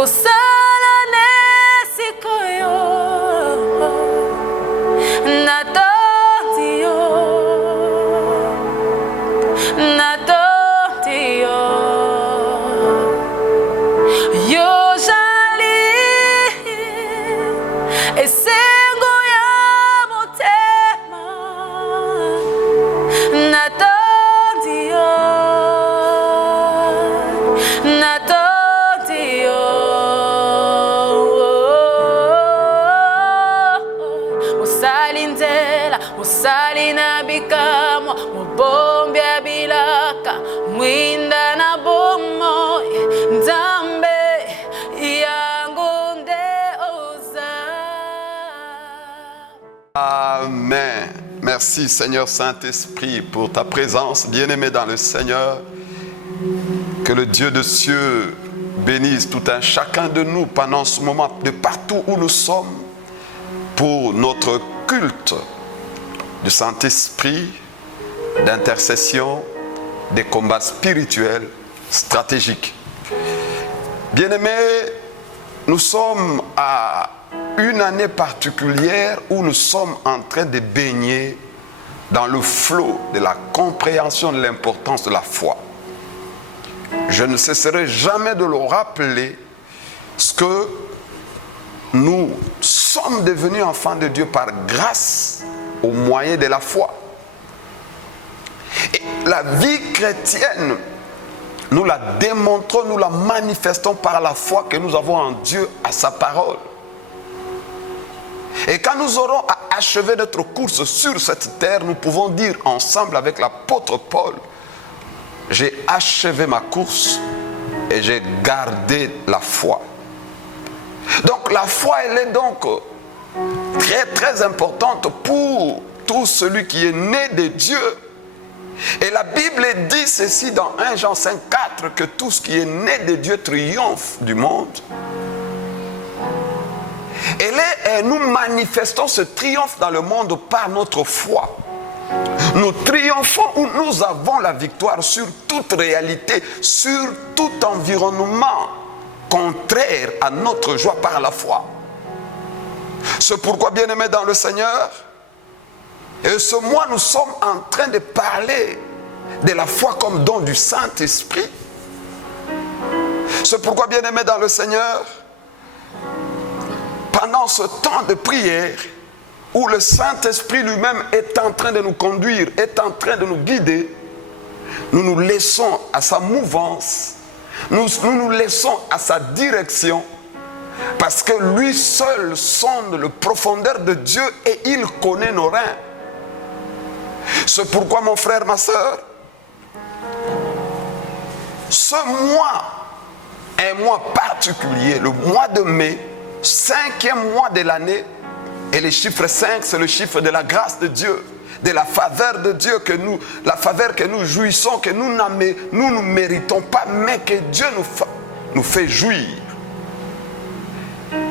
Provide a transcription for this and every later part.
kosala nesikoyo natoti yo yo jali esengo ya motema natoti yo musalinzela musalina bikamwa mubombi abilaka mwinda na bomo nzambe yangu nde oza. Amen. Merci Seigneur Saint-Esprit pour ta présence, bien-aimé dans le Seigneur. Que le Dieu de cieux bénisse tout un chacun de nous pendant ce moment, de partout où nous sommes, pour notre culte du Saint-Esprit, d'intercession, des combats spirituels, stratégiques. Bien-aimés, nous sommes à une année particulière où nous sommes en train de baigner dans le flot de la compréhension de l'importance de la foi. Je ne cesserai jamais de le rappeler, ce que nous sommes devenus enfants de Dieu par grâce au moyen de la foi. Et la vie chrétienne, nous la démontrons, nous la manifestons par la foi que nous avons en Dieu, à sa parole. Et quand nous aurons achevé notre course sur cette terre, nous pouvons dire ensemble avec l'apôtre Paul: j'ai achevé ma course et j'ai gardé la foi. Donc la foi, elle est donc très très importante pour tout celui qui est né de Dieu. Et la Bible dit ceci dans 1 Jean 5,4, que tout ce qui est né de Dieu triomphe du monde. Et nous manifestons ce triomphe dans le monde par notre foi. Nous triomphons où nous avons la victoire sur toute réalité, sur tout environnement contraire à notre joie par la foi. C'est pourquoi, bien-aimés dans le Seigneur, et ce mois nous sommes en train de parler de la foi comme don du Saint-Esprit. C'est pourquoi, bien-aimés dans le Seigneur, pendant ce temps de prière où le Saint-Esprit lui-même est en train de nous conduire, est en train de nous guider, nous nous laissons à sa mouvance, nous nous laissons à sa direction, parce que lui seul sonde le profondeur de Dieu et il connaît nos reins. C'est pourquoi, mon frère, ma soeur, ce mois, un mois particulier, le mois de mai, 5e mois de l'année, et le chiffre 5, c'est le chiffre de la grâce de Dieu, de la faveur de Dieu, la faveur que nous jouissons, que nous ne méritons pas, mais que Dieu nous fait jouir.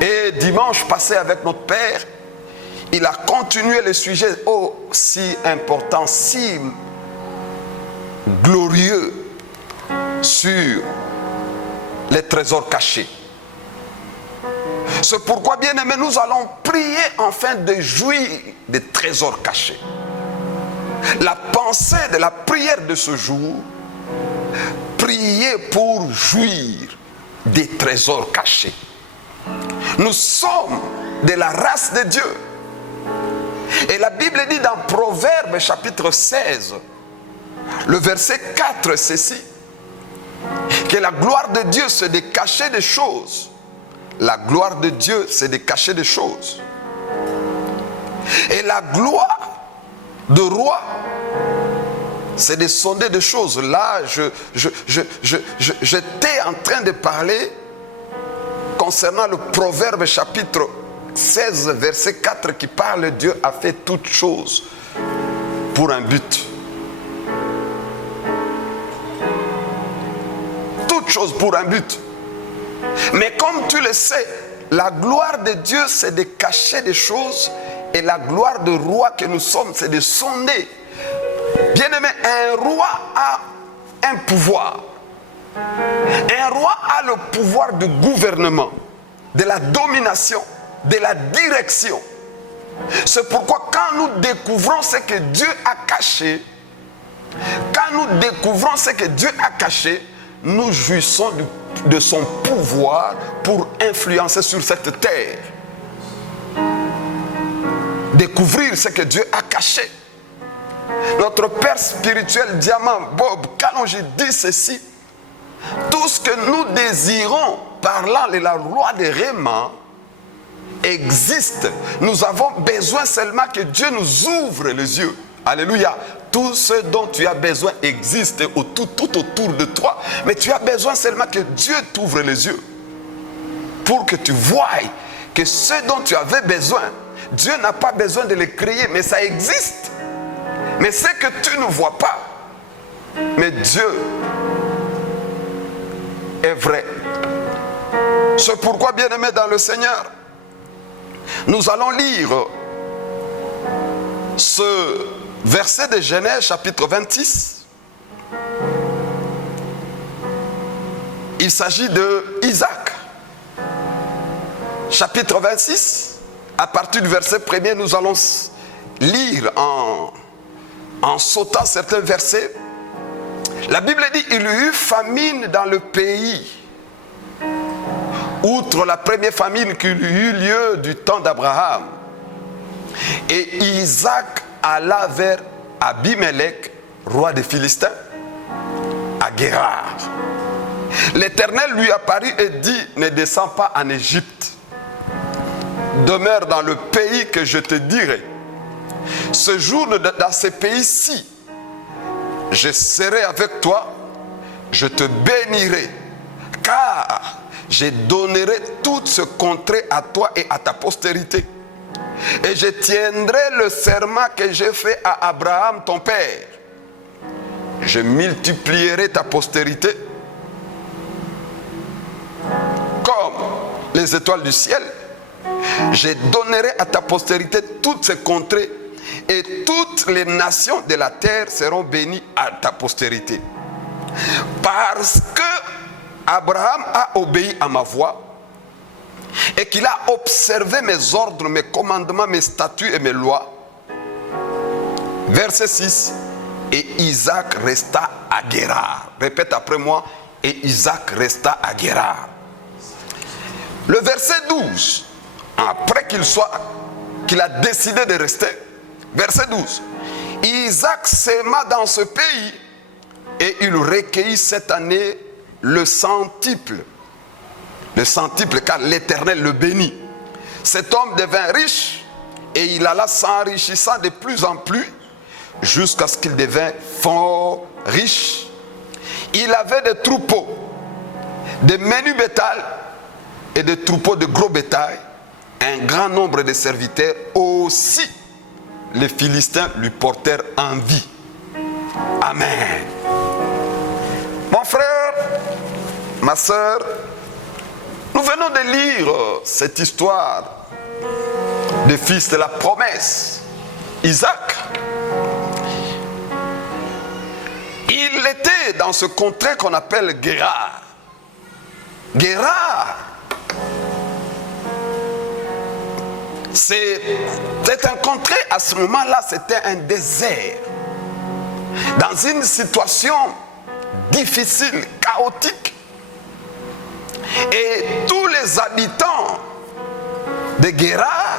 Et dimanche passé avec notre Père, il a continué le sujet aussi important, si glorieux, sur les trésors cachés. C'est pourquoi, bien aimés, nous allons prier afin de jouir des trésors cachés. La pensée de la prière de ce jour, prier pour jouir des trésors cachés. Nous sommes de la race de Dieu. Et la Bible dit dans Proverbes chapitre 16, le verset 4, ceci, que la gloire de Dieu c'est de cacher des choses. La gloire de Dieu c'est de cacher des choses. Et la gloire de roi c'est de sonder des choses. Là, j'étais en train de parler concernant le Proverbe chapitre 16, verset 4 qui parle: Dieu a fait toutes choses pour un but. Toutes choses pour un but. Mais comme tu le sais, la gloire de Dieu c'est de cacher des choses, et la gloire de roi que nous sommes c'est de sonder. Bien-aimé, un roi a un pouvoir. Un roi a le pouvoir de gouvernement, de la domination, de la direction. C'est pourquoi quand nous découvrons ce que Dieu a caché, nous jouissons de son pouvoir pour influencer sur cette terre. Découvrir ce que Dieu a caché. Notre Père spirituel, Diamant Bob Kalonji, dit ceci: tout ce que nous désirons parlant de la loi de Réma existe. Nous avons besoin seulement que Dieu nous ouvre les yeux. Alléluia. Tout ce dont tu as besoin existe tout autour de toi. Mais tu as besoin seulement que Dieu t'ouvre les yeux pour que tu voies que ce dont tu avais besoin, Dieu n'a pas besoin de le créer, mais ça existe. Mais c'est que tu ne vois pas. Mais Dieu est vrai. C'est pourquoi, bien-aimés dans le Seigneur, nous allons lire ce verset de Genèse chapitre 26. Il s'agit de Isaac. Chapitre 26, à partir du verset 1er, nous allons lire en sautant certains versets. La Bible dit: il y eut famine dans le pays, outre la première famine qui eut lieu du temps d'Abraham. Et Isaac alla vers Abimelech, roi des Philistins, à Guérar. L'Éternel lui apparut et dit: ne descends pas en Égypte, demeure dans le pays que je te dirai. Séjourne dans ce pays-ci, je serai avec toi, je te bénirai, car je donnerai toute ce contrée à toi et à ta postérité. Et je tiendrai le serment que j'ai fait à Abraham ton père. Je multiplierai ta postérité comme les étoiles du ciel. Je donnerai à ta postérité toutes ces contrées, et toutes les nations de la terre seront bénies à ta postérité. Parce que Abraham a obéi à ma voix et qu'il a observé mes ordres, mes commandements, mes statuts et mes lois. Verset 6. Et Isaac resta à Guérar. Répète après moi: et Isaac resta à Guérar. Le verset 12. Après qu'il a décidé de rester. Verset 12. Isaac sema dans ce pays et il recueillit cette année le centuple. Le centuple, car l'Éternel le bénit. Cet homme devint riche et il alla s'enrichissant de plus en plus jusqu'à ce qu'il devint fort riche. Il avait des troupeaux, de menus bétail et des troupeaux de gros bétail, un grand nombre de serviteurs. Aussi les Philistins lui portèrent envie. Amen. Mon frère, ma soeur, nous venons de lire cette histoire du fils de la promesse, Isaac. Il était dans ce contrée qu'on appelle Guérar. Guérar, c'est un contrée, à ce moment-là, c'était un désert. Dans une situation difficile, chaotique. Et tous les habitants de Guérar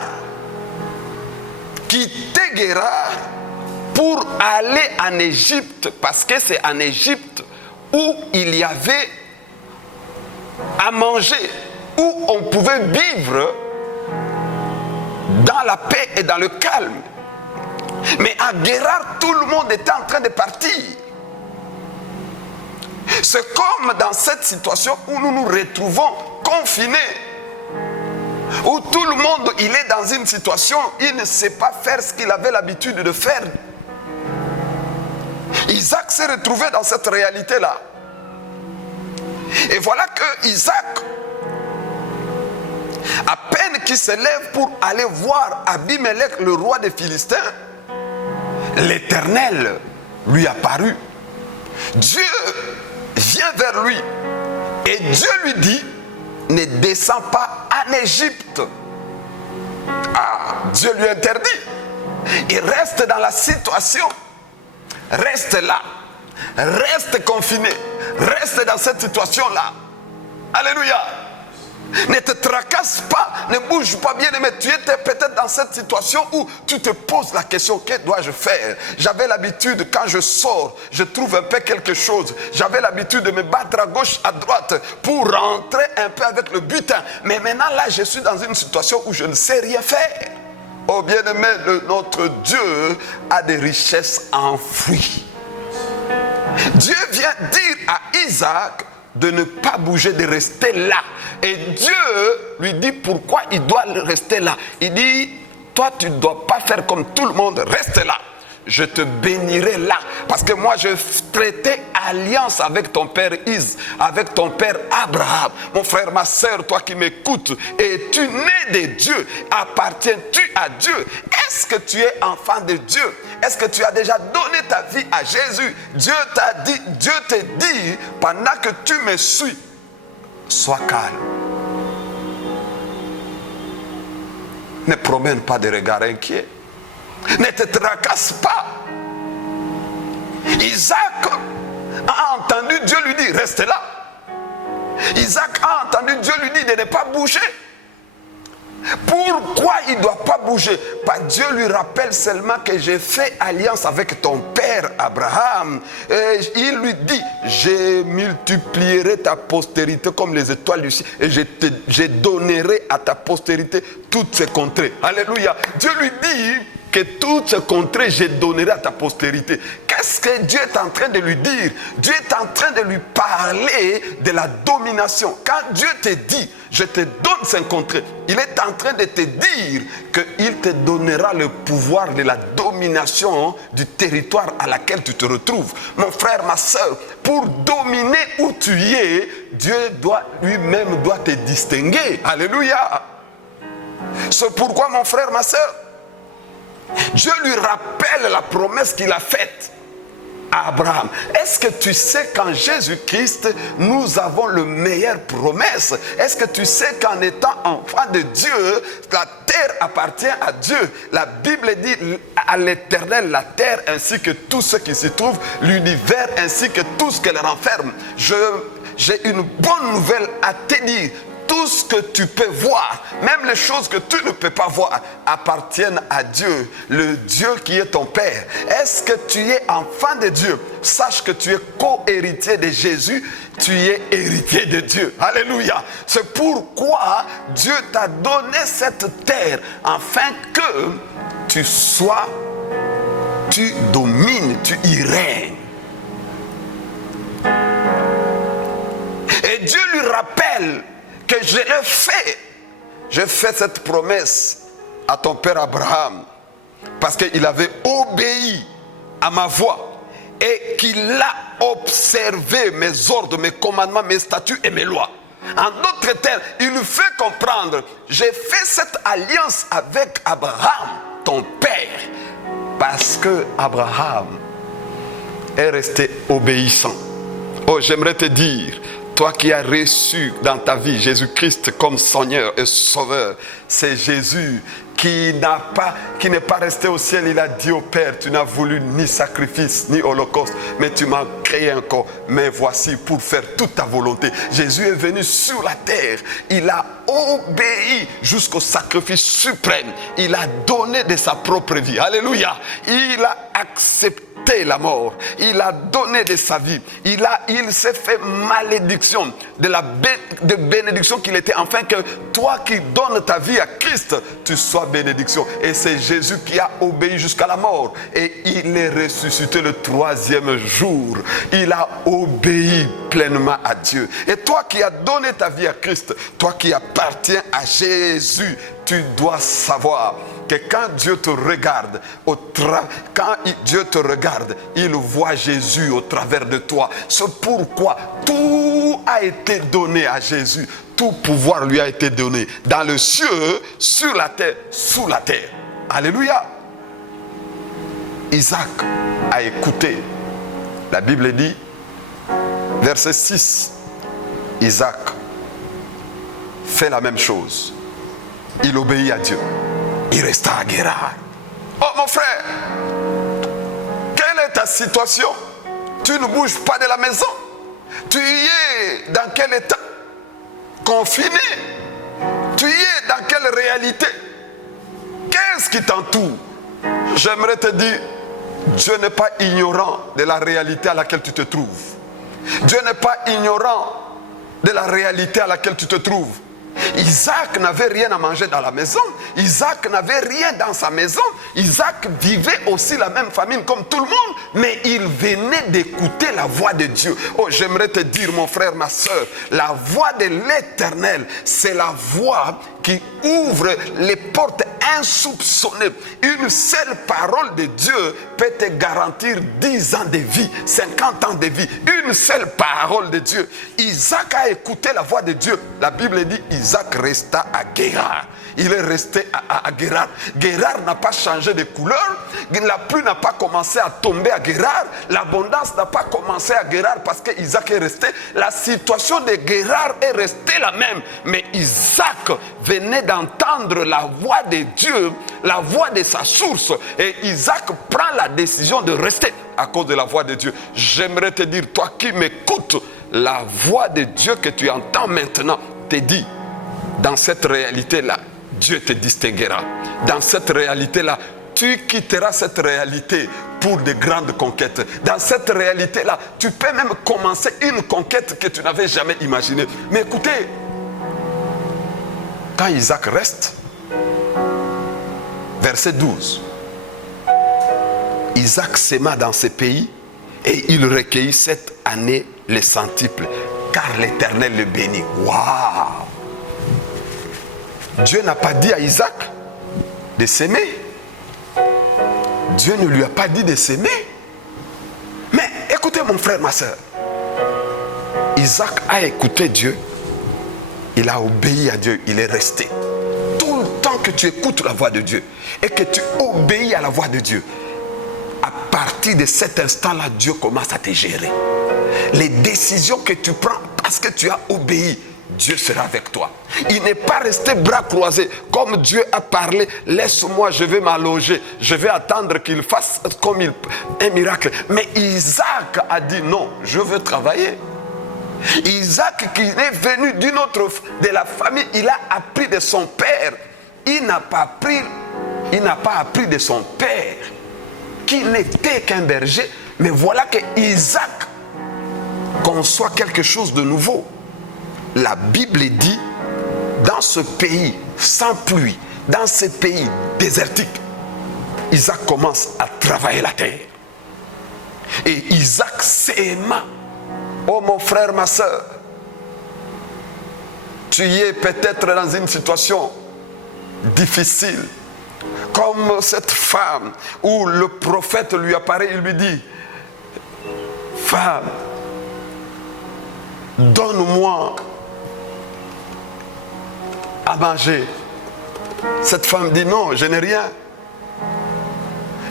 quittaient Guérar pour aller en Égypte, parce que c'est en Égypte où il y avait à manger, où on pouvait vivre dans la paix et dans le calme. Mais à Guérar, tout le monde était en train de partir. C'est comme dans cette situation où nous nous retrouvons confinés, où tout le monde il est dans une situation, il ne sait pas faire ce qu'il avait l'habitude de faire. Isaac s'est retrouvé dans cette réalité-là. Et voilà que Isaac, à peine qu'il se lève pour aller voir Abimelech, le roi des Philistins, l'Éternel lui apparut. Dieu vient vers lui. Et Dieu lui dit, ne descends pas en Égypte. Ah, Dieu lui interdit. Il reste dans la situation. Reste là. Reste confiné. Reste dans cette situation-là. Alléluia. Ne te tracasse pas, ne bouge pas, bien aimé. Tu étais peut-être dans cette situation où tu te poses la question, que dois-je faire? J'avais l'habitude, quand je sors, je trouve un peu quelque chose. J'avais l'habitude de me battre à gauche, à droite, pour rentrer un peu avec le butin. Mais maintenant, là, je suis dans une situation où je ne sais rien faire. Oh bien-aimé, notre Dieu a des richesses enfouies. Dieu vient dire à Isaac de ne pas bouger, de rester là. Et Dieu lui dit pourquoi il doit rester là. Il dit, toi tu ne dois pas faire comme tout le monde, reste là. Je te bénirai là. Parce que moi je traitais alliance avec ton père Is, avec ton père Abraham. Mon frère, ma soeur, toi qui m'écoutes, es-tu né de Dieu? Appartiens-tu à Dieu? Est-ce que tu es enfant de Dieu? Est-ce que tu as déjà donné ta vie à Jésus? Dieu t'a dit, Dieu te dit, pendant que tu me suis, sois calme. Ne promène pas de regards inquiets. Ne te tracasse pas. Isaac a entendu Dieu lui dire, reste là. Isaac a entendu Dieu lui dire de ne pas bouger. Pourquoi il ne doit pas bouger? Dieu lui rappelle seulement que j'ai fait alliance avec ton père Abraham. Et il lui dit, je multiplierai ta postérité comme les étoiles du ciel et je donnerai à ta postérité toutes ces contrées. Alléluia. Dieu lui dit que toutes ces contrées, je donnerai à ta postérité. Qu'est-ce que Dieu est en train de lui dire? Dieu est en train de lui parler de la domination. Quand Dieu te dit, je te donne ces contrées, il est en train de te dire qu'il te donnera le pouvoir de la domination du territoire à laquelle tu te retrouves. Mon frère, ma soeur, pour dominer où tu es, Dieu lui-même doit te distinguer. Alléluia. C'est pourquoi, mon frère, ma soeur, Dieu lui rappelle la promesse qu'il a faite à Abraham. Est-ce que tu sais qu'en Jésus-Christ, nous avons le meilleure promesse? Est-ce que tu sais qu'en étant enfant de Dieu, la terre appartient à Dieu? La Bible dit à l'Éternel la terre ainsi que tout ce qui s'y trouve, l'univers ainsi que tout ce qu'elle renferme. J'ai une bonne nouvelle à te dire. Tout ce que tu peux voir, même les choses que tu ne peux pas voir, appartiennent à Dieu, le Dieu qui est ton Père. Est-ce que tu es enfant de Dieu? Sache que tu es co-héritier de Jésus, tu es héritier de Dieu. Alléluia. C'est pourquoi Dieu t'a donné cette terre, afin que tu domines, tu y règnes. Et Dieu lui rappelle que je l'ai fait. Je fais cette promesse à ton père Abraham parce qu'il avait obéi à ma voix et qu'il a observé mes ordres, mes commandements, mes statuts et mes lois. En d'autres termes, il lui fait comprendre, j'ai fait cette alliance avec Abraham, ton père, parce que Abraham est resté obéissant. Oh, j'aimerais te dire, toi qui as reçu dans ta vie Jésus-Christ comme Seigneur et Sauveur, c'est Jésus qui n'est pas resté au ciel. Il a dit au Père, tu n'as voulu ni sacrifice ni holocauste, mais tu m'as créé un corps. Mais voici pour faire toute ta volonté. Jésus est venu sur la terre. Il a obéi jusqu'au sacrifice suprême. Il a donné de sa propre vie. Alléluia. Il a accepté la mort, il a donné de sa vie, il s'est fait malédiction de bénédiction qu'il était, afin que toi qui donnes ta vie à Christ, tu sois bénédiction. Et c'est Jésus qui a obéi jusqu'à la mort et il est ressuscité le 3e jour. Il a obéi pleinement à Dieu. Et toi qui as donné ta vie à Christ, toi qui appartiens à Jésus, tu dois savoir que quand Dieu te regarde, il voit Jésus au travers de toi. C'est pourquoi tout a été donné à Jésus. Tout pouvoir lui a été donné dans le ciel, sur la terre, sous la terre. Alléluia. Isaac a écouté. La Bible dit, verset 6, Isaac fait la même chose. Il obéit à Dieu. Il resta à Guérar. Oh mon frère, quelle est ta situation? Tu ne bouges pas de la maison. Tu y es dans quel état? Confiné. Tu y es dans quelle réalité? Qu'est-ce qui t'entoure? J'aimerais te dire, Dieu n'est pas ignorant de la réalité à laquelle tu te trouves. Dieu n'est pas ignorant de la réalité à laquelle tu te trouves. Isaac n'avait rien à manger dans la maison. Isaac n'avait rien dans sa maison. Isaac vivait aussi la même famine comme tout le monde. Mais il venait d'écouter la voix de Dieu. Oh, j'aimerais te dire, mon frère, ma soeur, la voix de l'Éternel, c'est la voix qui ouvre les portes insoupçonnées. Une seule parole de Dieu peut te garantir 10 ans de vie, 50 ans de vie. Une seule parole de Dieu. Isaac a écouté la voix de Dieu. La Bible dit, Isaac resta à Guérar. Il est resté à Guérar. Guérar n'a pas changé de couleur. La pluie n'a pas commencé à tomber à Guérar. L'abondance n'a pas commencé à Guérar parce que Isaac est resté. La situation de Guérar est restée la même. Mais Isaac venait d'entendre la voix de Dieu, la voix de sa source. Et Isaac prend la décision de rester à cause de la voix de Dieu. J'aimerais te dire, toi qui m'écoutes, la voix de Dieu que tu entends maintenant te dit, dans cette réalité-là, Dieu te distinguera. Dans cette réalité-là, tu quitteras cette réalité pour de grandes conquêtes. Dans cette réalité-là, tu peux même commencer une conquête que tu n'avais jamais imaginée. Mais écoutez, quand Isaac reste, verset 12, Isaac sema dans ce pays et il recueillit cette année les centuples, car l'Éternel le bénit. Waouh! Dieu n'a pas dit à Isaac de s'aimer. Dieu ne lui a pas dit de s'aimer. Mais écoutez mon frère, ma soeur. Isaac a écouté Dieu. Il a obéi à Dieu. Il est resté. Tout le temps que tu écoutes la voix de Dieu et que tu obéis à la voix de Dieu, à partir de cet instant-là, Dieu commence à te gérer. Les décisions que tu prends parce que tu as obéi, Dieu sera avec toi. Il n'est pas resté bras croisés. Comme Dieu a parlé, laisse-moi, je vais m'allonger. Je vais attendre qu'il fasse comme un miracle. Mais Isaac a dit non, je veux travailler. Isaac qui est venu d'une autre, de la famille, il a appris de son père. Il n'a pas appris de son père, qui n'était qu'un berger. Mais voilà que Isaac conçoit quelque chose de nouveau. La Bible dit, dans ce pays sans pluie, dans ce pays désertique, Isaac commence à travailler la terre. Et Isaac s'aima. Oh mon frère, ma soeur, tu y es peut-être dans une situation difficile, comme cette femme où le prophète lui apparaît, il lui dit, femme, donne-moi à manger. Cette femme dit non, je n'ai rien.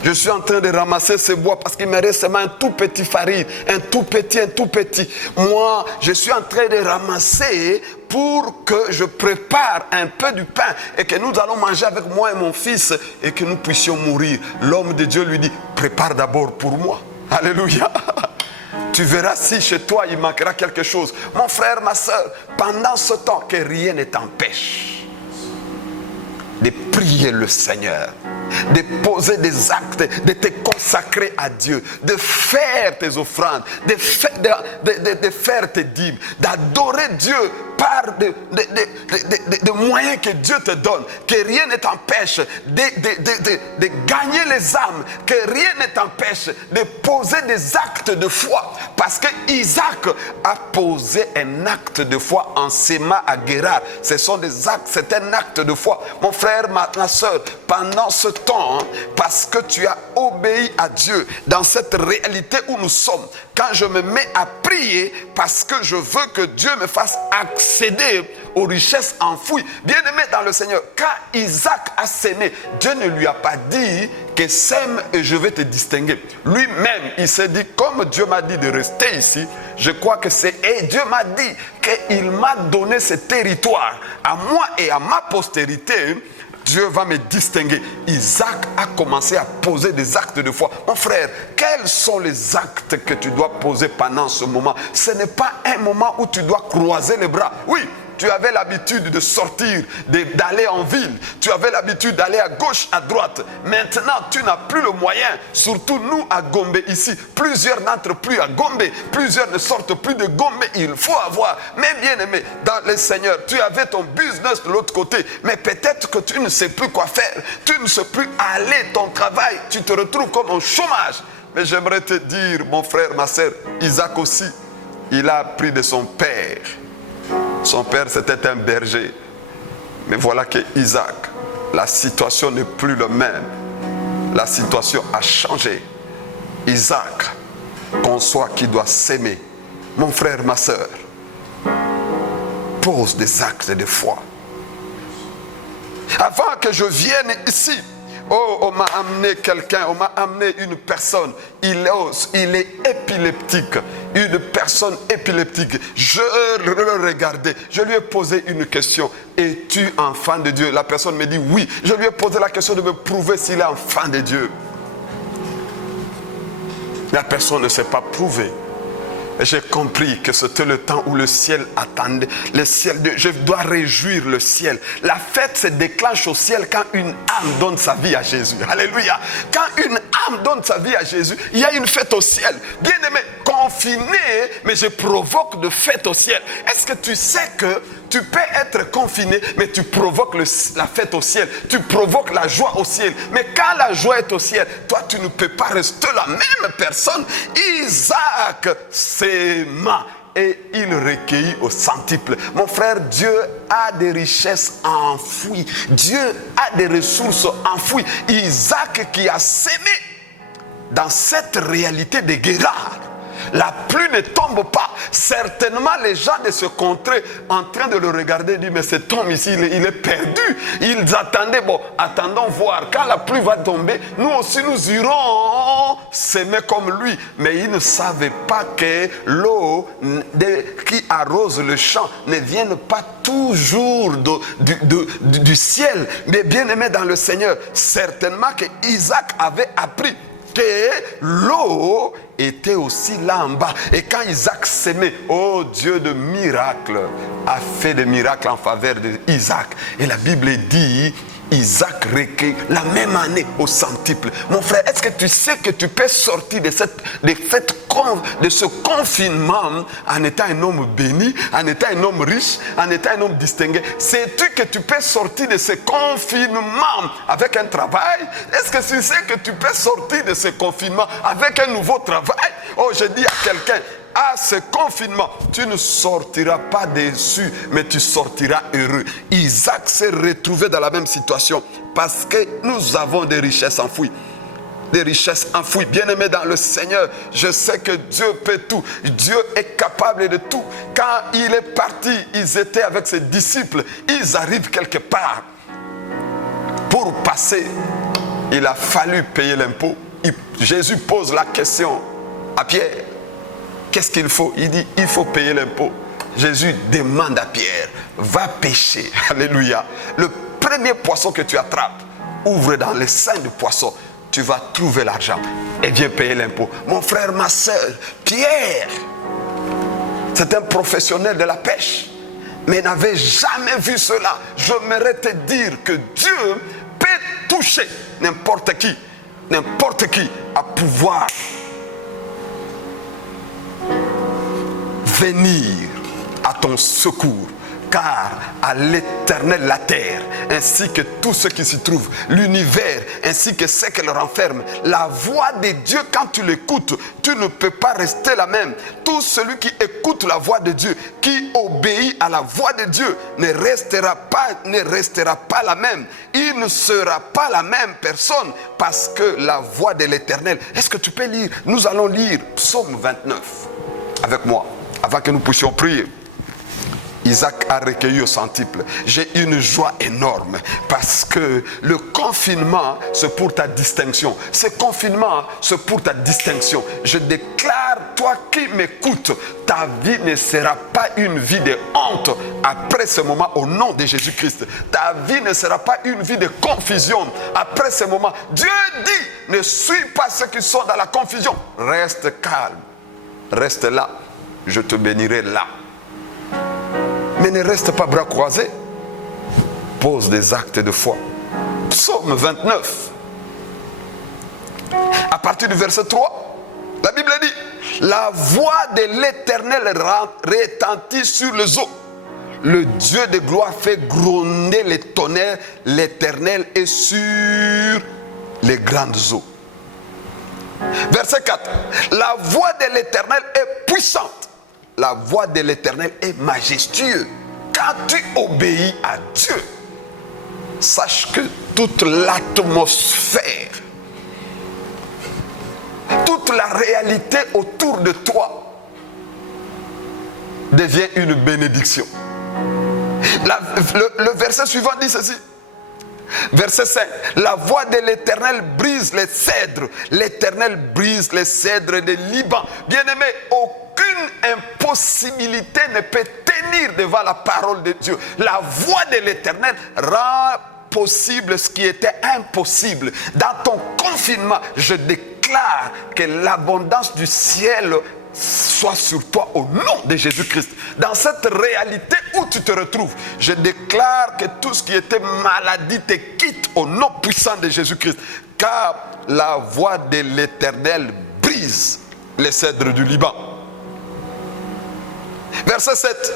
Je suis en train de ramasser ce bois parce qu'il me reste seulement un tout petit farine, un tout petit. Moi, je suis en train de ramasser pour que je prépare un peu du pain et que nous allons manger avec moi et mon fils et que nous puissions mourir. L'homme de Dieu lui dit, prépare d'abord pour moi. Alléluia. Tu verras si chez toi il manquera quelque chose. Mon frère, ma soeur, pendant ce temps, que rien ne t'empêche de prier le Seigneur, de poser des actes, de te consacrer à Dieu, de faire tes offrandes, de faire tes dîmes, d'adorer Dieu par des moyens que Dieu te donne, que rien ne t'empêche de gagner les âmes, que rien ne t'empêche de poser des actes de foi. Parce que Isaac a posé un acte de foi en sémant à Guérar. Ce sont des actes, c'est un acte de foi. Mon frère, ma soeur, pendant ce temps, parce que tu as obéi à Dieu, dans cette réalité où nous sommes, quand je me mets à prier, parce que je veux que Dieu me fasse accéder aux richesses enfouies. Bien-aimé dans le Seigneur, quand Isaac a sémé, Dieu ne lui a pas dit que sème et je vais te distinguer. Lui-même, il s'est dit, comme Dieu m'a dit de rester ici, je crois que c'est... Et Dieu m'a dit qu'il m'a donné ce territoire à moi et à ma postérité. Dieu va me distinguer. Isaac a commencé à poser des actes de foi. Mon frère, quels sont les actes que tu dois poser pendant ce moment? Ce n'est pas un moment où tu dois croiser les bras. Oui, tu avais l'habitude de sortir, d'aller en ville. Tu avais l'habitude d'aller à gauche, à droite. Maintenant, tu n'as plus le moyen. Surtout nous à Gombe ici. Plusieurs n'entrent plus à Gombe. Plusieurs ne sortent plus de Gombe. Il faut avoir. Mais bien aimé, dans le Seigneur, tu avais ton business de l'autre côté. Mais peut-être que tu ne sais plus quoi faire. Tu ne sais plus aller ton travail. Tu te retrouves comme au chômage. Mais j'aimerais te dire, mon frère, ma soeur, Isaac aussi, il a appris de son père. Son père, c'était un berger. Mais voilà que Isaac, la situation n'est plus la même. La situation a changé. Isaac conçoit qu'il doit s'aimer. Mon frère, ma soeur, pose des actes de foi. Avant que je vienne ici, on m'a amené quelqu'un, on m'a amené une personne. Il est épileptique. Une personne épileptique. Je le regardais. Je lui ai posé une question. Es-tu enfant de Dieu? La personne me dit oui. Je lui ai posé la question de me prouver s'il est enfant de Dieu. La personne ne s'est pas prouvée. Et j'ai compris que c'était le temps où le ciel attendait. Le ciel, je dois réjouir le ciel. La fête se déclenche au ciel quand une âme donne sa vie à Jésus. Alléluia. Quand une âme donne sa vie à Jésus, il y a une fête au ciel. Bien aimé, confiné, mais je provoque de fête au ciel. Est-ce que tu sais que tu peux être confiné, mais tu provoques la fête au ciel. Tu provoques la joie au ciel. Mais quand la joie est au ciel, toi, tu ne peux pas rester la même personne. Isaac s'aima et il recueillit au centuple. Mon frère, Dieu a des richesses enfouies. Dieu a des ressources enfouies. Isaac qui a sémé dans cette réalité de Guérard. La pluie ne tombe pas. Certainement, les gens de ce contrée, en train de le regarder, disent, mais cet homme ici, il est perdu. Ils attendaient, bon, attendons voir. Quand la pluie va tomber, nous aussi, nous irons s'aimer comme lui. Mais ils ne savaient pas que l'eau qui arrose le champ ne vient pas toujours du ciel. Mais bien aimé dans le Seigneur, certainement que Isaac avait appris que l'eau était aussi là en bas. Et quand Isaac s'aimait, oh Dieu de miracles a fait des miracles en faveur d'Isaac. Et la Bible dit, Isaac recueille la même année au centuple. Mon frère, est-ce que tu sais que tu peux sortir de ce confinement en étant un homme béni, en étant un homme riche, en étant un homme distingué? Sais-tu que tu peux sortir de ce confinement avec un travail? Est-ce que tu sais que tu peux sortir de ce confinement avec un nouveau travail? Oh, je dis à quelqu'un, à ce confinement, tu ne sortiras pas déçu, mais tu sortiras heureux. Isaac s'est retrouvé dans la même situation parce que nous avons des richesses enfouies. Des richesses enfouies. Bien-aimés dans le Seigneur, je sais que Dieu peut tout. Dieu est capable de tout. Quand il est parti, ils étaient avec ses disciples. Ils arrivent quelque part. Pour passer, il a fallu payer l'impôt. Jésus pose la question à Pierre. Qu'est-ce qu'il faut? Il dit, il faut payer l'impôt. Jésus demande à Pierre, va pêcher. Alléluia. Le premier poisson que tu attrapes, ouvre dans les seins du poisson. Tu vas trouver l'argent et viens payer l'impôt. Mon frère, ma soeur, Pierre, c'est un professionnel de la pêche, mais n'avait jamais vu cela. J'aimerais te dire que Dieu peut toucher n'importe qui à pouvoir venir à ton secours, car à l'Éternel la terre, ainsi que tout ce qui s'y trouve, l'univers, ainsi que ce qu'elle renferme. La voix de Dieu, quand tu l'écoutes, tu ne peux pas rester la même. Tout celui qui écoute la voix de Dieu, qui obéit à la voix de Dieu, ne restera pas la même. Il ne sera pas la même personne, parce que la voix de l'Éternel. Est-ce que tu peux lire? Nous allons lire Psaume 29 avec moi, avant que nous puissions prier. Isaac a recueilli au centuple. J'ai une joie énorme parce que le confinement, c'est pour ta distinction. Ce confinement, c'est pour ta distinction. Je déclare, toi qui m'écoutes, ta vie ne sera pas une vie de honte après ce moment au nom de Jésus-Christ. Ta vie ne sera pas une vie de confusion après ce moment. Dieu dit, ne suis pas ceux qui sont dans la confusion. Reste calme. Reste là. Je te bénirai là. Mais ne reste pas bras croisés. Pose des actes de foi. Psaume 29. À partir du verset 3, la Bible dit, la voix de l'Éternel retentit sur les eaux. Le Dieu de gloire fait gronder les tonnerres. L'Éternel est sur les grandes eaux. Verset 4. La voix de l'Éternel est puissante. La voix de l'Éternel est majestueuse. Quand tu obéis à Dieu, sache que toute l'atmosphère, toute la réalité autour de toi devient une bénédiction. Le verset suivant dit ceci. Verset 5. La voix de l'Éternel brise les cèdres. L'Éternel brise les cèdres de Liban. Bien-aimé, aucune impossibilité ne peut tenir devant la parole de Dieu. La voix de l'Éternel rend possible ce qui était impossible. Dans ton confinement, je déclare que l'abondance du ciel soit sur toi au nom de Jésus-Christ. Dans cette réalité où tu te retrouves, je déclare que tout ce qui était maladie te quitte au nom puissant de Jésus-Christ. Car la voix de l'Éternel brise les cèdres du Liban. Verset 7.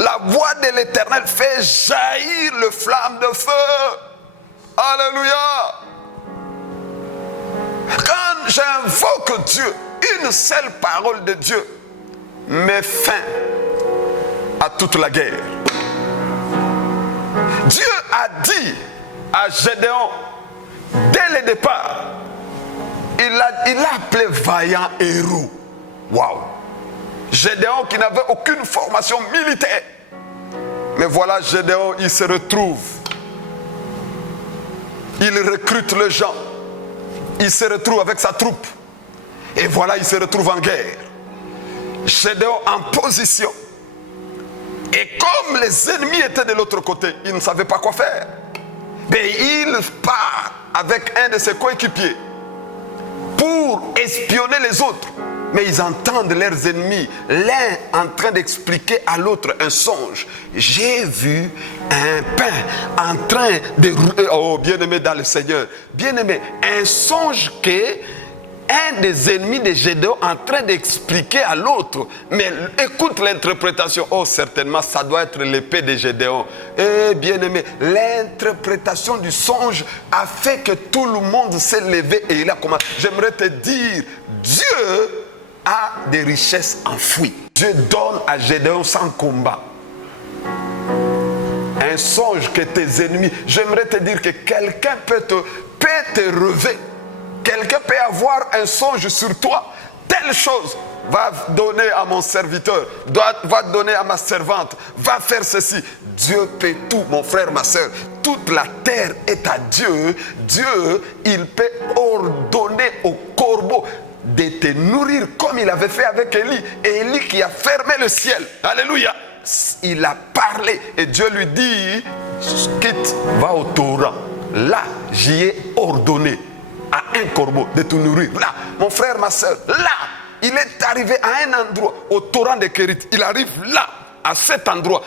La voix de l'Éternel fait jaillir le flamme de feu. Alléluia. Quand j'invoque Dieu, une seule parole de Dieu met fin à toute la guerre. Dieu a dit à Gédéon, dès le départ, il a appelé vaillant héros. Waouh! Gédéon qui n'avait aucune formation militaire. Mais voilà, Gédéon, il se retrouve. Il recrute les gens. Il se retrouve avec sa troupe. Et voilà, il se retrouve en guerre. Gédéon en position. Et comme les ennemis étaient de l'autre côté, il ne savait pas quoi faire. Mais il part avec un de ses coéquipiers pour espionner les autres. Mais ils entendent leurs ennemis, l'un en train d'expliquer à l'autre un songe. J'ai vu un pain en train de... Oh, bien-aimé dans le Seigneur. Bien-aimé, un songe que un des ennemis de Gédéon en train d'expliquer à l'autre. Mais écoute l'interprétation. Oh, certainement, ça doit être l'épée de Gédéon. Eh, bien-aimé, l'interprétation du songe a fait que tout le monde s'est levé et il a commencé. J'aimerais te dire, Dieu a des richesses enfouies. Dieu donne à Gédéon sans combat. Un songe que tes ennemis... J'aimerais te dire que quelqu'un peut te relever. Quelqu'un peut avoir un songe sur toi. Telle chose va donner à mon serviteur, va donner à ma servante, va faire ceci. Dieu peut tout, mon frère, ma soeur. Toute la terre est à Dieu. Dieu, il peut ordonner au corbeau de te nourrir comme il avait fait avec Élie. Et Élie qui a fermé le ciel. Alléluia. Il a parlé et Dieu lui dit, quitte, va au torrent. Là, j'y ai ordonné à un corbeau de te nourrir. Là, mon frère, ma soeur, là, il est arrivé à un endroit, au torrent de Kérit. Il arrive là, à cet endroit.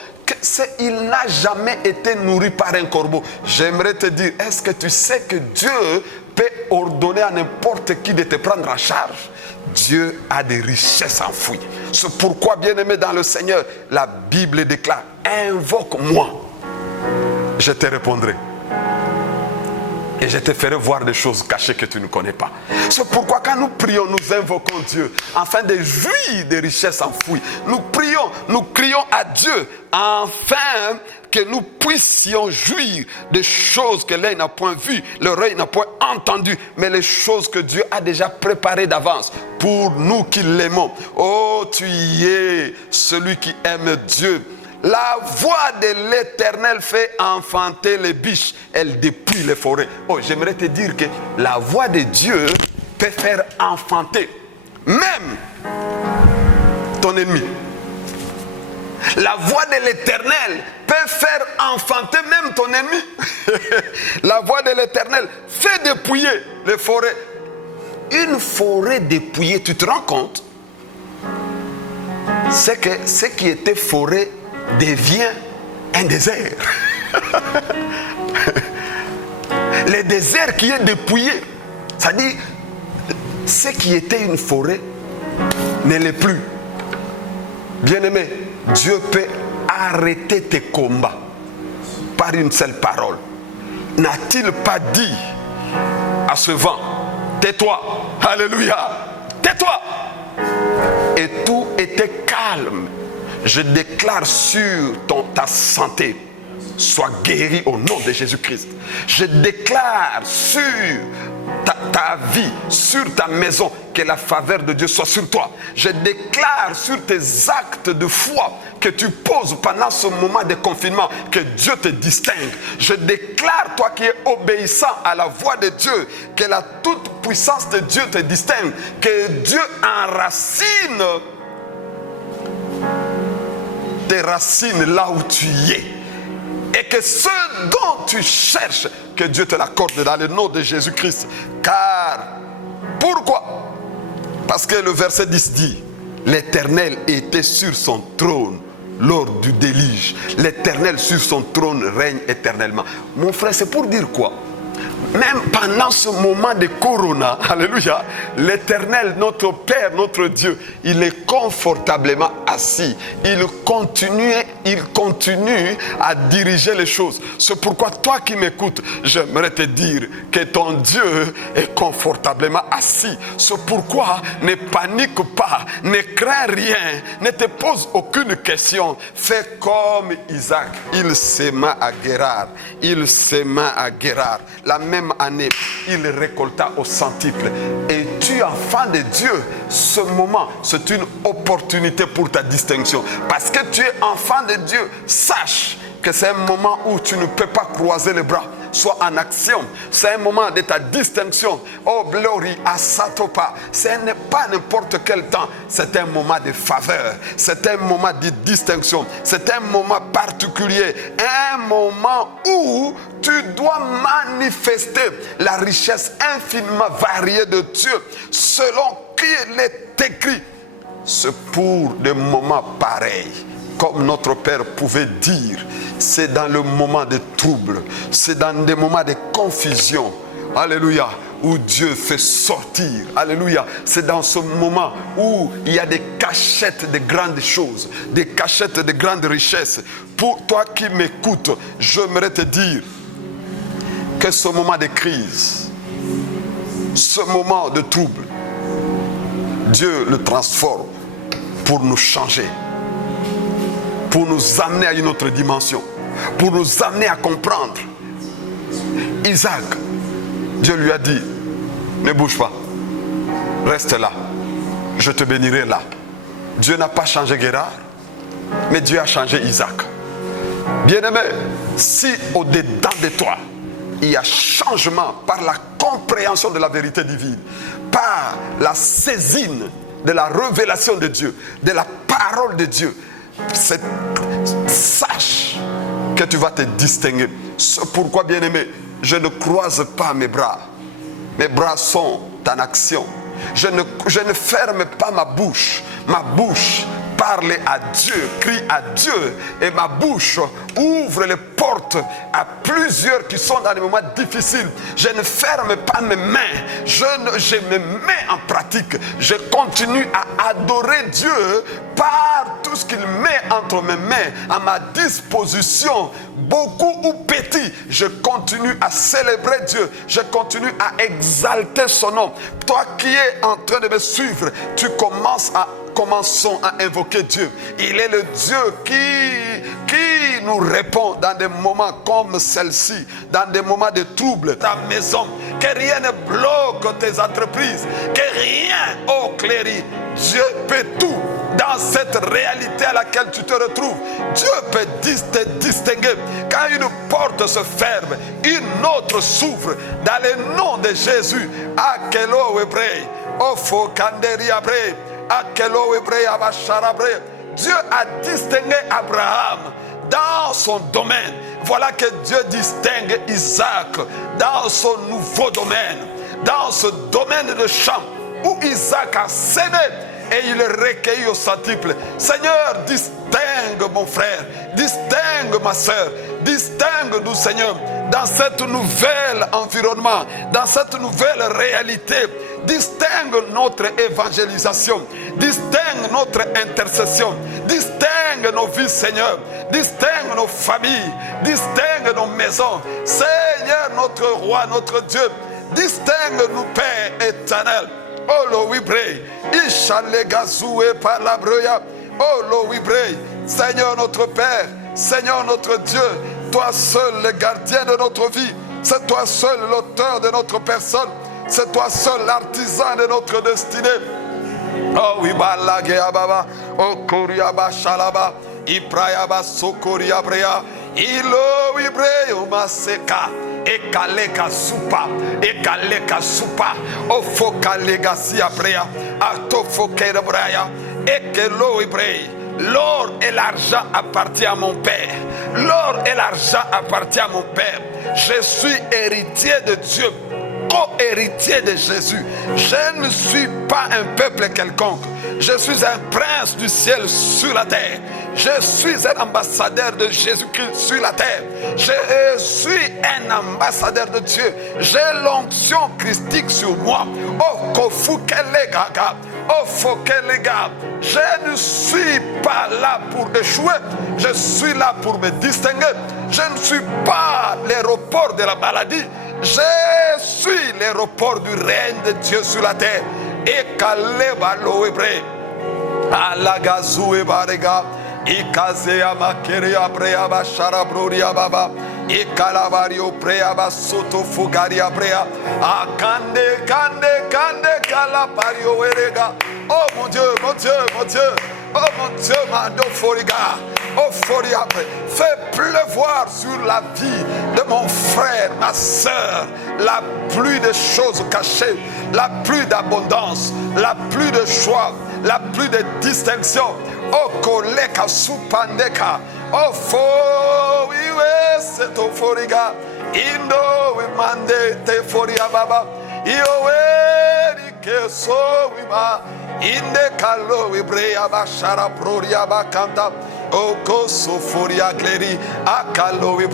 Il n'a jamais été nourri par un corbeau. J'aimerais te dire, est-ce que tu sais que Dieu peut ordonner à n'importe qui de te prendre en charge? Dieu a des richesses enfouies. C'est pourquoi, bien-aimé dans le Seigneur, la Bible déclare, invoque-moi, je te répondrai. Et je te ferai voir des choses cachées que tu ne connais pas. C'est pourquoi quand nous prions, nous invoquons Dieu afin de jouir des richesses enfouies. Nous prions, nous crions à Dieu afin que nous puissions jouir des choses que l'œil n'a point vues, l'oreille n'a point entendues, mais les choses que Dieu a déjà préparées d'avance pour nous qui l'aimons. Oh, tu y es celui qui aime Dieu. La voix de l'Éternel fait enfanter les biches. Elle dépouille les forêts. Oh, j'aimerais te dire que la voix de Dieu peut faire enfanter même ton ennemi. La voix de l'Éternel peut faire enfanter même ton ennemi. La voix de l'Éternel fait dépouiller les forêts. Une forêt dépouillée, tu te rends compte? C'est que ce qui était forêt devient un désert. Le désert qui est dépouillé, c'est-à-dire ce qui était une forêt ne l'est plus. Bien-aimé, Dieu peut arrêter tes combats par une seule parole. N'a-t-il pas dit à ce vent, tais-toi, alléluia, tais-toi? Et tout était calme. Je déclare sur ta santé, sois guéri au nom de Jésus-Christ. Je déclare sur ta vie, sur ta maison, que la faveur de Dieu soit sur toi. Je déclare sur tes actes de foi que tu poses pendant ce moment de confinement, que Dieu te distingue. Je déclare, toi qui es obéissant à la voix de Dieu, que la toute puissance de Dieu te distingue, que Dieu enracine tes racines là où tu es. Et que ce dont tu cherches, que Dieu te l'accorde dans le nom de Jésus-Christ. Car, pourquoi? Parce que le verset 10 dit, l'Éternel était sur son trône lors du déluge. L'Éternel sur son trône règne éternellement. Mon frère, c'est pour dire quoi? Même pendant ce moment de corona, alléluia, l'Éternel, notre Père, notre Dieu, il est confortablement assis. Il continue à diriger les choses. C'est pourquoi toi qui m'écoutes, j'aimerais te dire que ton Dieu est confortablement assis. C'est pourquoi ne panique pas, ne crains rien, ne te pose aucune question. Fais comme Isaac, il s'aima à Guérar. Il s'aima à Guérar. La même année, il récolta au centuple. Et tu, enfant de Dieu, ce moment, c'est une opportunité pour ta distinction. Parce que tu es enfant de Dieu, sache que c'est un moment où tu ne peux pas croiser les bras. Sois en action. C'est un moment de ta distinction. Oh, glory à Satopa. Ce n'est pas n'importe quel temps. C'est un moment de faveur. C'est un moment de distinction. C'est un moment particulier. Un moment où tu dois manifester la richesse infiniment variée de Dieu. Selon qui il est écrit. C'est pour des moments pareils. Comme notre Père pouvait dire, c'est dans le moment de trouble, c'est dans des moments de confusion, alléluia, où Dieu fait sortir, alléluia. C'est dans ce moment où il y a des cachettes de grandes choses, des cachettes de grandes richesses. Pour toi qui m'écoutes, j'aimerais te dire que ce moment de crise, ce moment de trouble, Dieu le transforme pour nous changer, pour nous amener à une autre dimension, pour nous amener à comprendre. Isaac, Dieu lui a dit, ne bouge pas, reste là, je te bénirai là. Dieu n'a pas changé Guérar, mais Dieu a changé Isaac. Bien-aimé, si au-dedans de toi, il y a changement par la compréhension de la vérité divine, par la saisine de la révélation de Dieu, de la parole de Dieu, sache que tu vas te distinguer. C'est pourquoi, bien-aimé, je ne croise pas mes bras. Mes bras sont en action. Je ne ferme pas ma bouche. Ma bouche parle à Dieu, crie à Dieu. Et ma bouche ouvre les portes à plusieurs qui sont dans des moments difficiles. Je ne ferme pas mes mains. Je me mets en pratique. Je continue à adorer Dieu par tout ce qu'il met entre mes mains, à ma disposition, beaucoup ou petit. Je continue à célébrer Dieu. Je continue à exalter son nom. Toi qui es en train de me suivre, commençons à invoquer Dieu. Il est le Dieu qui nous répond dans des moments comme celle-ci, dans des moments de trouble, ta maison, que rien ne bloque tes entreprises, que rien, oh Cléry, Dieu peut tout. dans cette réalité à laquelle tu te retrouves, Dieu peut te distinguer. Quand une porte se ferme, une autre s'ouvre. Dans le nom de Jésus, Akelo Hebrei, Ofo Kanderi Abrei, Akelo Hebrei Abasharabrei. Dieu a distingué Abraham dans son domaine. Voilà que Dieu distingue Isaac dans son nouveau domaine, dans ce domaine de champ où Isaac a sémé et il recueillit au centuple. Seigneur, distingue mon frère, distingue ma soeur, distingue-nous, Seigneur, dans cet nouvel environnement, dans cette nouvelle réalité. Distingue notre évangélisation, distingue notre intercession, distingue nos vies, Seigneur, distingue nos familles, distingue nos maisons. Seigneur, notre roi, notre Dieu, distingue-nous, Père éternel. Oh, lo wibrei, Ishalegazoué par la broya. Oh, lo wibrei, Seigneur notre Père, Seigneur notre Dieu, toi seul le gardien de notre vie, c'est toi seul l'auteur de notre personne. C'est toi seul l'artisan de notre destinée. Oh oui, balagea baba, oh koriaba shalaba, iprayaba sokoria brea, ilo ibreo maseka, ekaleka supa, oh fokalega sia brea, atofokera brea, ekelo ibrei. L'or et l'argent appartiennent à mon Père. L'or et l'argent appartiennent à mon Père. Je suis héritier de Dieu, co-héritier de Jésus. Je ne suis pas un peuple quelconque. Je suis un prince du ciel sur la terre. Je suis un ambassadeur de Jésus-Christ sur la terre. Je suis un ambassadeur de Dieu. J'ai l'onction christique sur moi. Oh, kofukelega. Oh, fokelega. Je ne suis pas là pour échouer. Je suis là pour me distinguer. Je ne suis pas l'aéroport de la maladie. Je suis l'aéroport du règne de Dieu sur la terre. Et kaleba loebre. Alagazu e barega. Ikazea makeria brea bashara broria baba. Ikalabario brea basoto fugaria brea. Akande kalabario erega. Oh mon Dieu, mon Dieu, mon Dieu. Oh mon Dieu, mando foriga. Oh foriabre. Fais pleuvoir sur la vie de mon frère, ma soeur, la pluie de choses cachées, la pluie d'abondance, la pluie de choix, la pluie de distinction. Oh koleka supandeka. Oh fo iwe seto foriga. Indo we mande te foria baba. Iowe rike so wima. Inde kalo we brea bashara proria bakanta. O koso foria gleri. Akalo we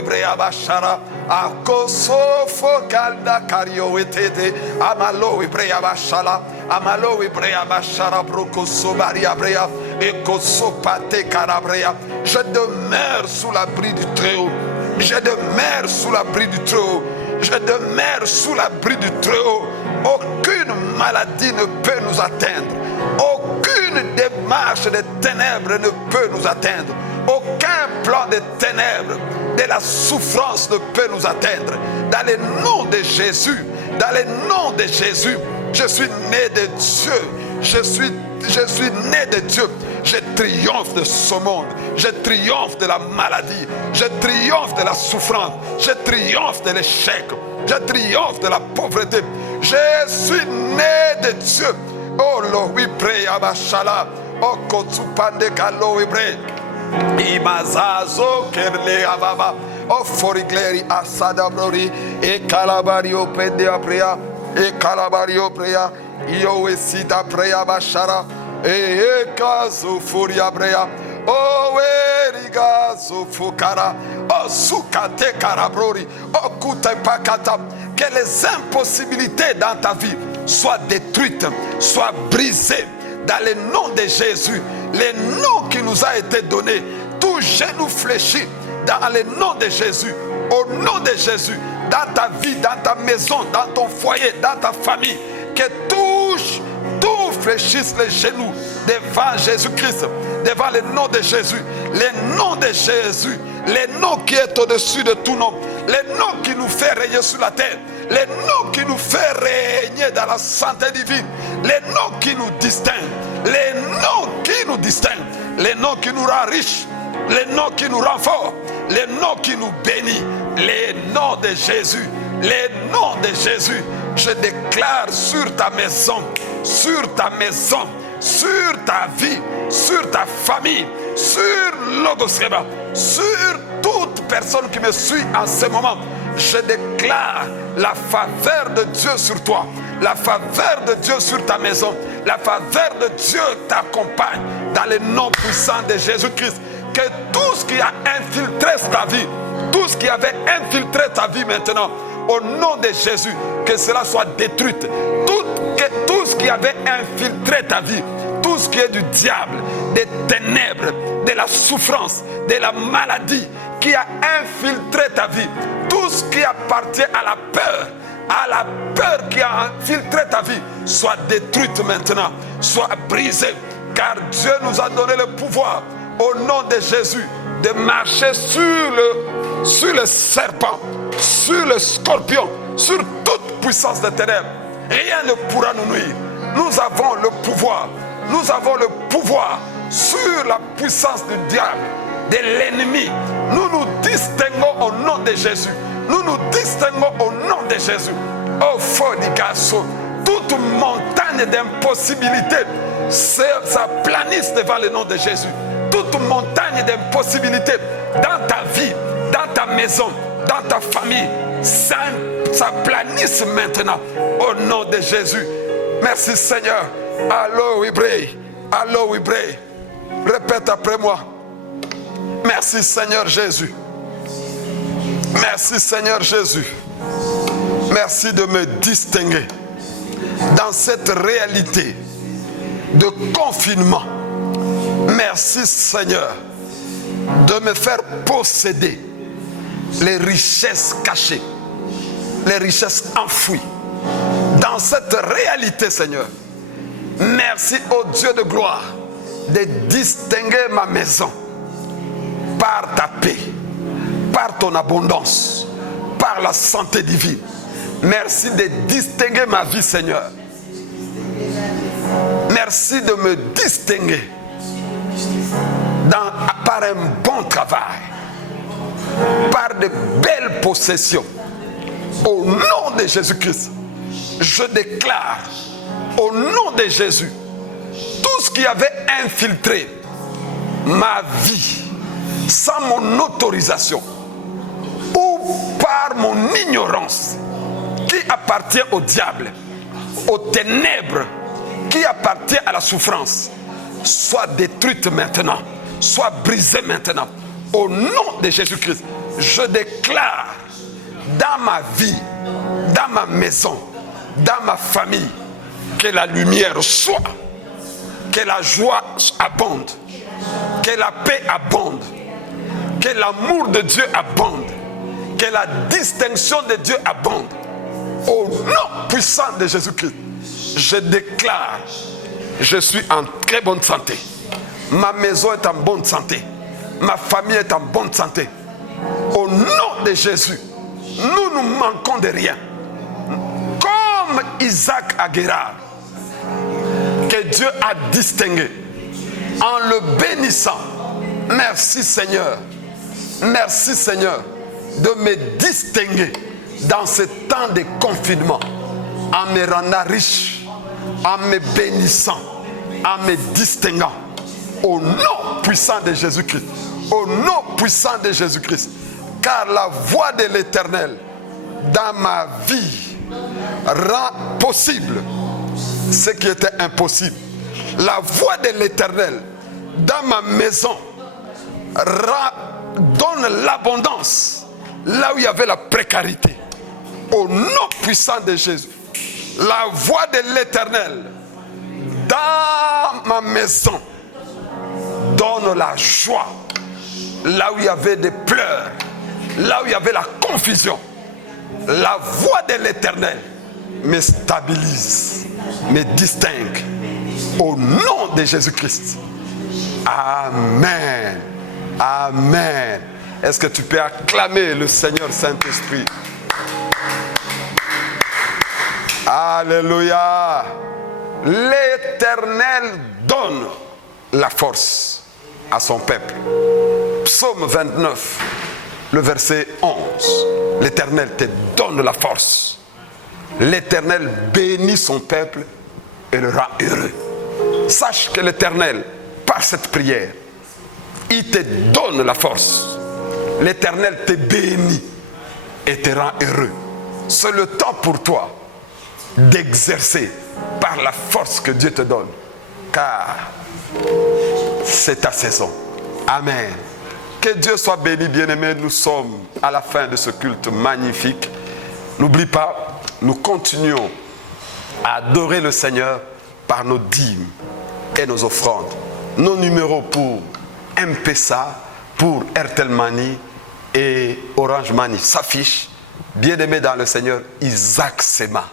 brea bashara. Akoso fokalda kario etete. Amalo we brea bashala. Amalo we brea bashara brokoso baria brea. Ekoso pate karabrea. Je demeure sous l'abri du Très-Haut. Je demeure sous l'abri du Très-Haut. Je demeure sous l'abri du Très-Haut. Aucune maladie ne peut nous atteindre. Aucune démarche des ténèbres ne peut nous atteindre. Aucun plan des ténèbres, de la souffrance ne peut nous atteindre. Dans le nom de Jésus, dans le nom de Jésus, je suis né de Dieu. Je suis né de Dieu. Je triomphe de ce monde. Je triomphe de la maladie. Je triomphe de la souffrance. Je triomphe de l'échec. Je triomphe de la pauvreté. Je suis né de Dieu. Oh lo we pray abashala. Oh kotsupande kalo we pray. Imazazo kerle ababa. Oh forigleri asada brori. E calabario pende aprea. E calabario prea. Io esita prea bashara. E caso furia brea. Oh erigazo fukara. Oh sukate karabrori. Oh kute pakata. Que les impossibilités dans ta vie soient détruites, soient brisées dans le nom de Jésus. Le nom qui nous a été donné, tout genou fléchi dans le nom de Jésus. Au nom de Jésus, dans ta vie, dans ta maison, dans ton foyer, dans ta famille, que tout fléchisse les genoux devant Jésus-Christ, devant le nom de Jésus. Le nom de Jésus, le nom qui est au-dessus de tout nom, le nom qui nous fait régner sur la terre, le nom qui nous fait régner dans la santé divine, le nom qui nous distingue, Les noms qui nous distinguent, les noms qui nous rendent riches, les noms qui nous rendent forts, les noms qui nous bénissent, les noms de Jésus, les noms de Jésus. Je déclare sur ta maison, sur ta maison, sur ta vie, sur ta famille, sur Logos Rema, sur toute personne qui me suit en ce moment. Je déclare la faveur de Dieu sur toi, la faveur de Dieu sur ta maison, la faveur de Dieu t'accompagne dans le nom puissant de Jésus-Christ. Que tout ce qui a infiltré ta vie, tout ce qui avait infiltré ta vie maintenant, au nom de Jésus, que cela soit détruit. Tout ce qui avait infiltré ta vie, tout ce qui est du diable, des ténèbres, de la souffrance, de la maladie qui a infiltré ta vie, tout ce qui appartient à la peur qui a infiltré ta vie, soit détruite maintenant, soit brisée, car Dieu nous a donné le pouvoir, au nom de Jésus, de marcher sur le serpent, sur le scorpion, sur toute puissance des ténèbres. Rien ne pourra nous nuire. Nous avons le pouvoir. Nous avons le pouvoir sur la puissance du diable, de l'ennemi. Nous nous distinguons au nom de Jésus. Nous nous distinguons au nom de Jésus. Oh, feu du garçon, toute montagne d'impossibilité s'aplanisse devant le nom de Jésus. Toute montagne d'impossibilité dans ta vie, dans ta maison, dans ta famille, s'aplanisse maintenant au nom de Jésus. Merci Seigneur. Allô, Hébreu. Allô, Hébreu. Répète après moi. Merci Seigneur Jésus. Merci Seigneur Jésus. Merci de me distinguer dans cette réalité de confinement. Merci Seigneur de me faire posséder les richesses cachées, les richesses enfouies. Dans cette réalité Seigneur, merci au Dieu de gloire de distinguer ma maison par ta paix, par ton abondance, par la santé divine. Merci de distinguer ma vie Seigneur. Merci de me distinguer par un bon travail, par de belles possessions. Au nom de Jésus-Christ, je déclare au nom de Jésus, tout ce qui avait infiltré ma vie sans mon autorisation ou par mon ignorance, qui appartient au diable, aux ténèbres, qui appartient à la souffrance, soit détruite maintenant, soit brisée maintenant. Au nom de Jésus-Christ, je déclare dans ma vie, dans ma maison, dans ma famille, que la lumière soit, que la joie abonde, que la paix abonde, que l'amour de Dieu abonde, que la distinction de Dieu abonde. Au nom puissant de Jésus-Christ, je déclare, je suis en très bonne santé. Ma maison est en bonne santé. Ma famille est en bonne santé. Au nom de Jésus, nous ne manquons de rien. Comme Isaac à Guérard, que Dieu a distingué en le bénissant. Merci Seigneur. Merci Seigneur de me distinguer dans ce temps de confinement, en me rendant riche, en me bénissant, en me distinguant. Au nom puissant de Jésus-Christ. Au nom puissant de Jésus-Christ. Car la voix de l'Éternel dans ma vie rend possible ce qui était impossible. La voix de l'Éternel dans ma maison donne l'abondance là où il y avait la précarité. Au nom puissant de Jésus. La voix de l'Éternel dans ma maison donne la joie là où il y avait des pleurs, là où il y avait la confusion. La voix de l'Éternel me stabilise, me distingue. Au nom de Jésus-Christ. Amen. Amen. Est-ce que tu peux acclamer le Seigneur Saint-Esprit? Alléluia. l'Éternel donne la force à son peuple. Psaume 29, le verset 11. L'Éternel te donne la force. L'Éternel bénit son peuple et le rend heureux. Sache que l'Éternel, par cette prière, il te donne la force. L'Éternel te bénit et te rend heureux. C'est le temps pour toi d'exercer par la force que Dieu te donne. Car c'est ta saison. Amen. Que Dieu soit béni, bien-aimés. Nous sommes à la fin de ce culte magnifique. N'oublie pas, nous continuons à adorer le Seigneur par nos dîmes et nos offrandes. Nos numéros pour M-Pesa, pour Airtel Money et Orange Money s'affichent. Bien-aimé dans le Seigneur, Isaac Sema.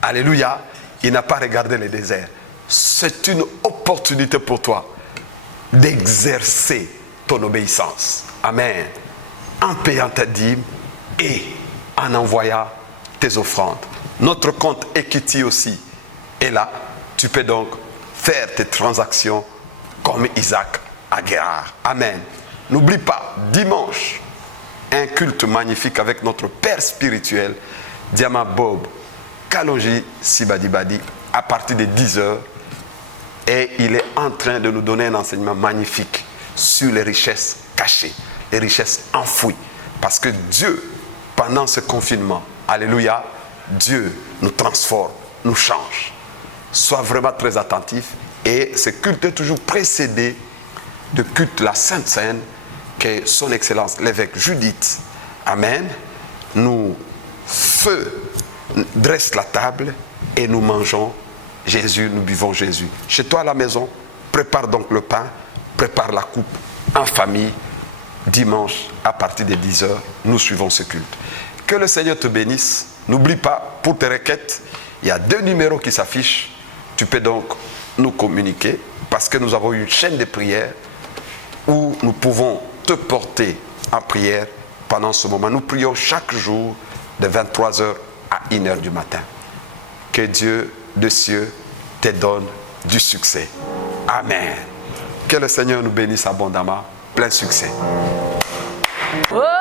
Alléluia. Il n'a pas regardé le désert. C'est une opportunité pour toi d'exercer ton obéissance. Amen. En payant ta dîme et en envoyant tes offrandes. Notre compte Equity aussi est là. Tu peux donc faire tes transactions comme Isaac à Guérard. Amen. N'oublie pas, dimanche, un culte magnifique avec notre père spirituel, Diama Bob Kalonji Sibadibadi, à partir de 10h. Et il est en train de nous donner un enseignement magnifique sur les richesses cachées, les richesses enfouies. Parce que Dieu, pendant ce confinement, alléluia, Dieu nous transforme, nous change. Sois vraiment très attentif. Et ce culte est toujours précédé de culte la Sainte Seine, que son Excellence l'évêque Judith, amen, nous dresse la table et nous mangeons Jésus, nous buvons Jésus. Chez toi à la maison, prépare donc le pain, prépare la coupe en famille. Dimanche, à partir de 10h, nous suivons ce culte. Que le Seigneur te bénisse. N'oublie pas, pour tes requêtes, il y a 2 numéros qui s'affichent. Tu peux donc nous communiquer parce que nous avons une chaîne de prière où nous pouvons te porter en prière pendant ce moment. Nous prions chaque jour de 23h à 1h du matin. Que Dieu de cieux te donne du succès. Amen. Que le Seigneur nous bénisse abondamment. Plein succès. Oh!